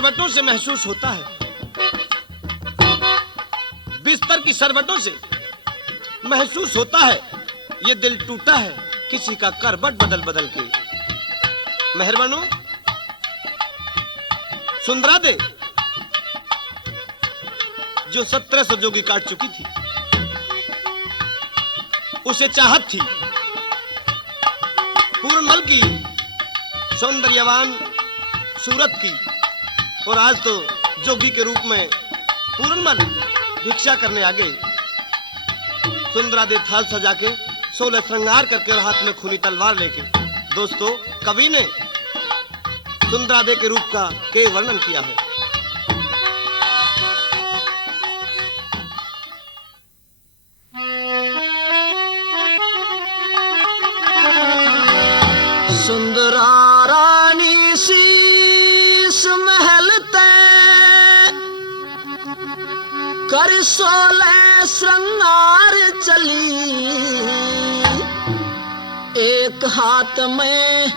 सरवटों से महसूस होता है, बिस्तर की सरवटों से महसूस होता है, ये दिल टूटा है किसी का करवट बदल बदल के। मेहरबानो सुंदरा दे जो 17 सजोगी काट चुकी थी, उसे चाहत थी पूर्णमल की सौंदर्यवान सूरत की, और आज तो जोगी के रूप में पूर्णमल भिक्षा करने आ गई। सुंदरा दे थाल सजा के 16 श्रृंगार करके और हाथ में खूनी तलवार लेके। दोस्तों, कवि ने सुंदरा दे के रूप का के वर्णन किया है। सुंदरा रानी शीश महल तय कर 16 श्रृंगार चली, एक हाथ में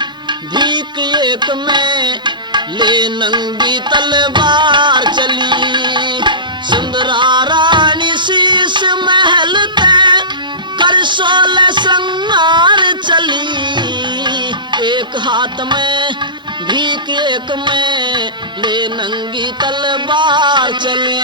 भीख एक में ले नंगी तलवार चली। सुंदरा रानी शीश महल तय कर 16 श्रृंगार चली, एक हाथ में भीख एक में ले नंगी तलवार चली।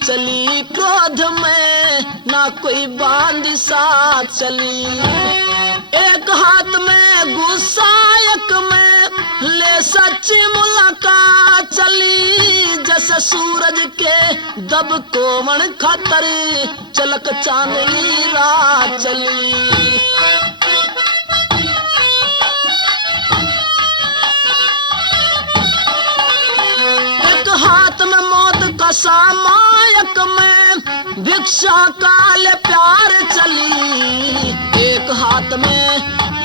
चली क्रोध में ना कोई बांध साथ चली, एक हाथ में गुस्सा एक में ले सच्ची मुलाकात चली। जैसे सूरज के दब कोमण खातर चलक चांदनी रात चली। एक हाथ में मौत का सामायक में भिक्षा काल प्यार चली, एक हाथ में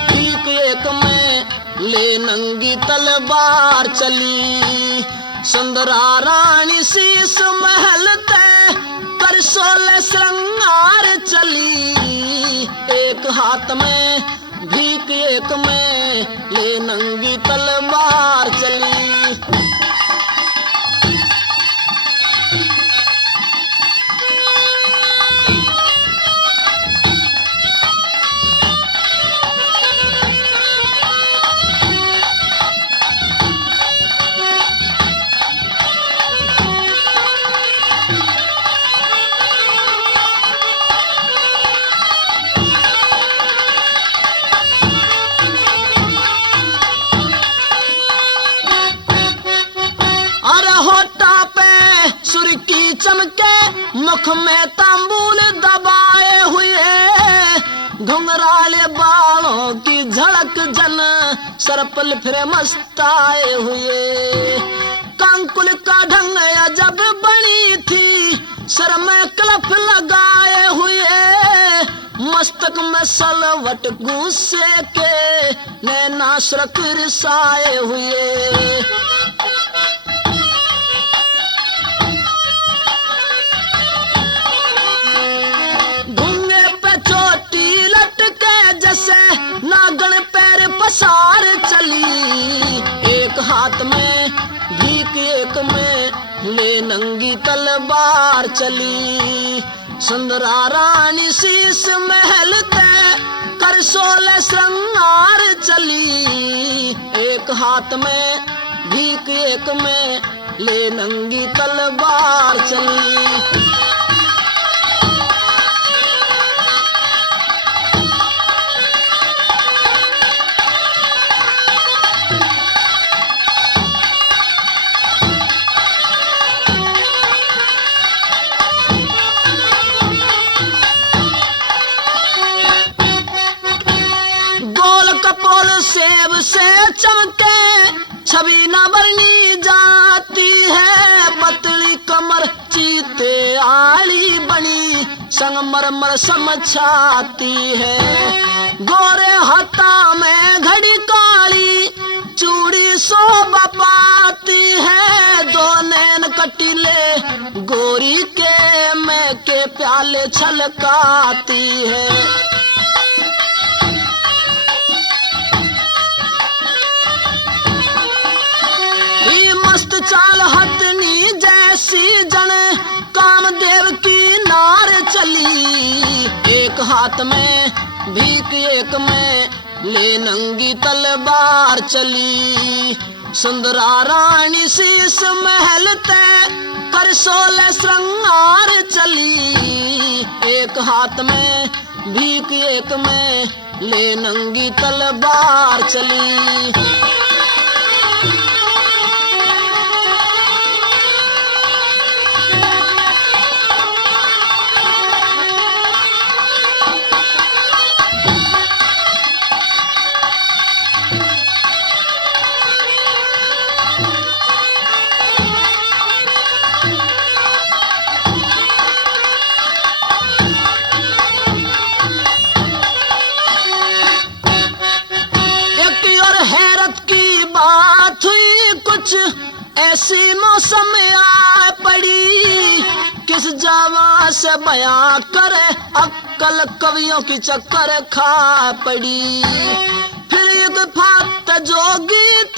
भीख एक में ले नंगी तलवार चली। सुंदरा रानी शीश महल तय कर 16 श्रृंगार चली, एक हाथ में भीख एक में ले नंगी तलवार चली। मुख में तांबूल दबाए हुए, घुंघराले बालों की झलक जन सर पर फिर मस्ताए हुए। कांकुल का ढंग अजब बनी थी, सर में क्लफ लगाए हुए, मस्तक में सलवट गुस्से के नैना सुरख रिसाए हुए। नागन पैर पसार चली, एक हाथ में भीख एक में ले नंगी तलवार चली। सुंदरा रानी शीश महल तय कर 16 श्रृंगार चली, एक हाथ में भीख एक में ले नंगी तलवार चली। सेब से चमके छवि न बरनी जाती है, पतली कमर चीते आली बनी संगमरमर समझाती है। गोरे हाथा में घड़ी काली चूड़ी शोभा पाती है, दो नैन कटीले गोरी के मैं के प्याले छलकाती है। मस्त चाल हथनी जैसी जन कामदेव की नार चली, एक हाथ में भीख एक में ले नंगी तलवार चली। सुंदरा रानी शीश महल तय कर 16 श्रृंगार चली, एक हाथ में भीख एक में ले नंगी तलवार चली। ऐसी मौसम आ पड़ी किस जावा से बयां करे, अक्कल कवियों की चक्कर खा पड़ी। फिर एक फात जो गीत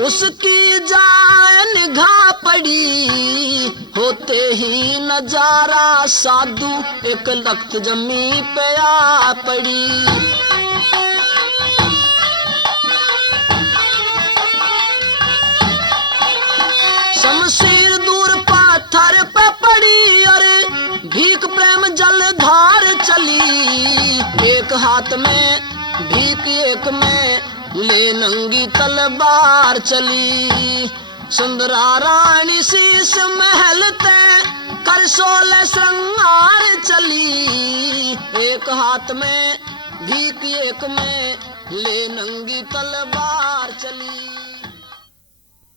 उसकी जाए निगाह पड़ी, होते ही नजारा साधु एक लख्त जमी पे आ पड़ी। शमशीर दूर पाथर पे पड़ी और भीख प्रेम जल धार चली, एक हाथ में भीख एक में ले नंगी तलवार चली। सुंदरा रानी शीश महल तय कर 16 श्रृंगार चली, एक हाथ में भीख एक में ले नंगी तलवार चली।